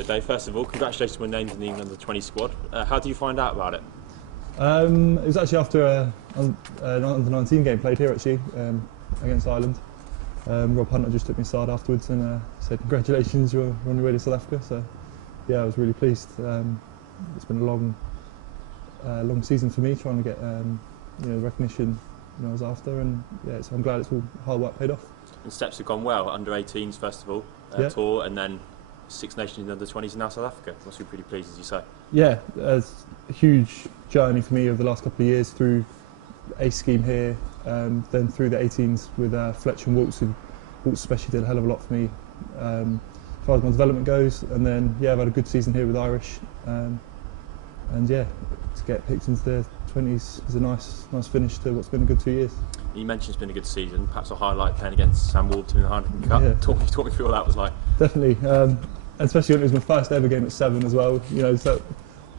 So Dave, first of all, congratulations on names in the England under-20 squad. How do you find out about it? It was actually after an under-19 game played here actually against Ireland. Rob Hunter just took me aside afterwards and said congratulations, you're on your way to South Africa. So yeah, I was really pleased. It's been a long season for me trying to get recognition I was after, and yeah, so I'm glad it's all hard work paid off. And steps have gone well. Under-18s first of all, tour, and then Six Nations in under-20s and now South Africa. Must be pretty pleased, as you say. Yeah, it's a huge journey for me over the last couple of years through ACE scheme here, then through the 18s with Fletcher and Wilkes, who Wilkes especially did a hell of a lot for me as far as my development goes, and then yeah, I've had a good season here with Irish, and yeah, to get picked into the 20s is a nice finish to what's been a good 2 years. You mentioned it's been a good season. Perhaps a highlight playing against Sam Warburton in the Heineken Cup. Yeah. Talk me through what that was like. Definitely, especially when it was my first ever game at 7 as well. So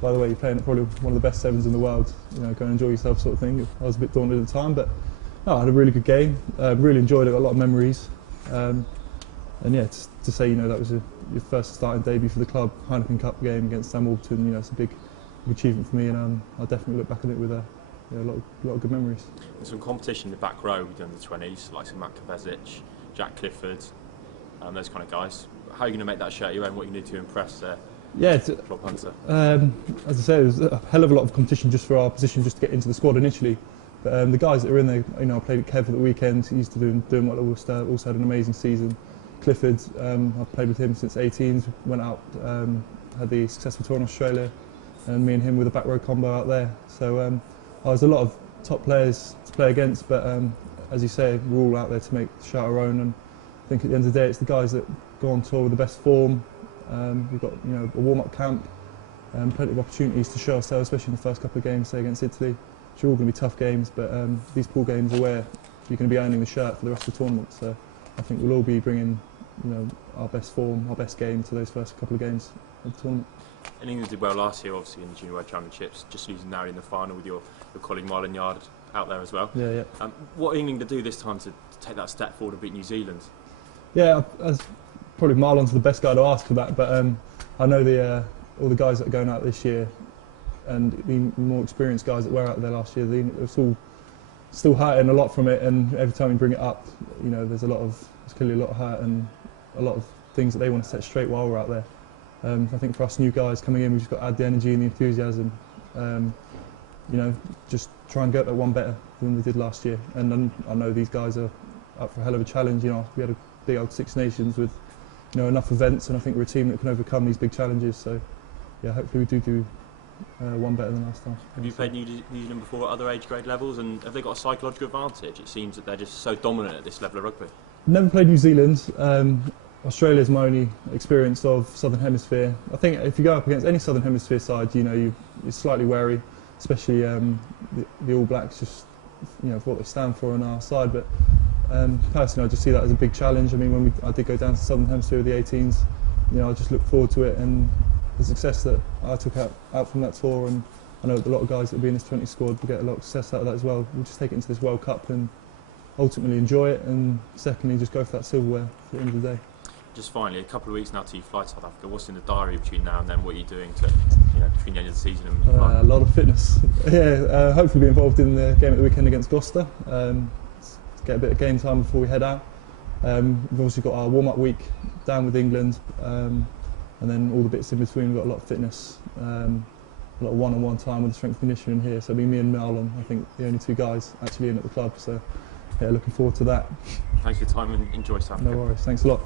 by the way, you're playing at probably one of the best 7s in the world. Go and enjoy yourself, sort of thing. I was a bit daunted at the time, but no, I had a really good game. Really enjoyed it. Got a lot of memories. And yeah, to say that was your first starting debut for the club, Heineken Cup game against Sam Warburton. It's a big achievement for me, and I'll definitely look back at it with a lot of good memories. There's some competition in the back row with the under-20s, like Matt Kovacic, Jack Clifford, those kind of guys. How are you going to make that shirt your own? What you need to impress Rob Hunter? As I say, there's a hell of a lot of competition just for our position, just to get into the squad initially. But the guys that are in there, I played with Kev at the weekend. He used to doing what Ulster. Also had an amazing season. Clifford, I've played with him since 18s. Went out, had the successful tour in Australia, and me and him with a back row combo out there. So there's a lot of top players to play against, but as you say, we're all out there to make the shout our own. And I think at the end of the day, it's the guys that go on tour with the best form. We've got a warm-up camp, plenty of opportunities to show ourselves, especially in the first couple of games, say against Italy, which are all going to be tough games. But these pool games are where you're going to be earning the shirt for the rest of the tournament. So I think we'll all be bringing our best form, our best game to those first couple of games of the tournament. And England did well last year, obviously, in the Junior World Championships, just losing narrowly in the final with your colleague Marlon Yard out there as well. Yeah. What are England to do this time to take that step forward and beat New Zealand? Yeah, probably Marlon's the best guy to ask for that, but I know all the guys that are going out this year, and the more experienced guys that were out there last year, they're all still hurting a lot from it, and every time you bring it up, there's clearly a lot of hurt and a lot of things that they want to set straight while we're out there. I think for us new guys coming in, we've just got to add the energy and the enthusiasm. Just try and get that one better than we did last year. And I know these guys are up for a hell of a challenge. We had a big old Six Nations with enough events, and I think we're a team that can overcome these big challenges. So yeah, hopefully we do one better than last time. Have you played New Zealand before at other age grade levels, and have they got a psychological advantage? It seems that they're just so dominant at this level of rugby. Never played New Zealand. Australia's my only experience of Southern Hemisphere. I think if you go up against any Southern Hemisphere side, you're slightly wary, especially the All Blacks, just for what they stand for on our side. But personally, I just see that as a big challenge. I mean, when I did go down to Southern Hemisphere with the 18s, I just look forward to it, and the success that I took out from that tour, and I know that a lot of guys that will be in this 20 squad will get a lot of success out of that as well. We'll just take it into this World Cup and ultimately enjoy it, and secondly, just go for that silverware at the end of the day. Just finally, a couple of weeks now till you fly to South Africa. What's in the diary between now and then? What are you doing to, between the end of the season and when you fly? A lot of fitness. Yeah, hopefully be involved in the game at the weekend against Gloucester. Get a bit of game time before we head out. We've obviously got our warm-up week down with England, and then all the bits in between. We've got a lot of fitness, a lot of one-on-one time with the strength and conditioning here. So it'll be me and Marlon, I think, the only two guys actually in at the club. So yeah, looking forward to that. Thanks for your time and enjoy South Africa. No worries. Thanks a lot.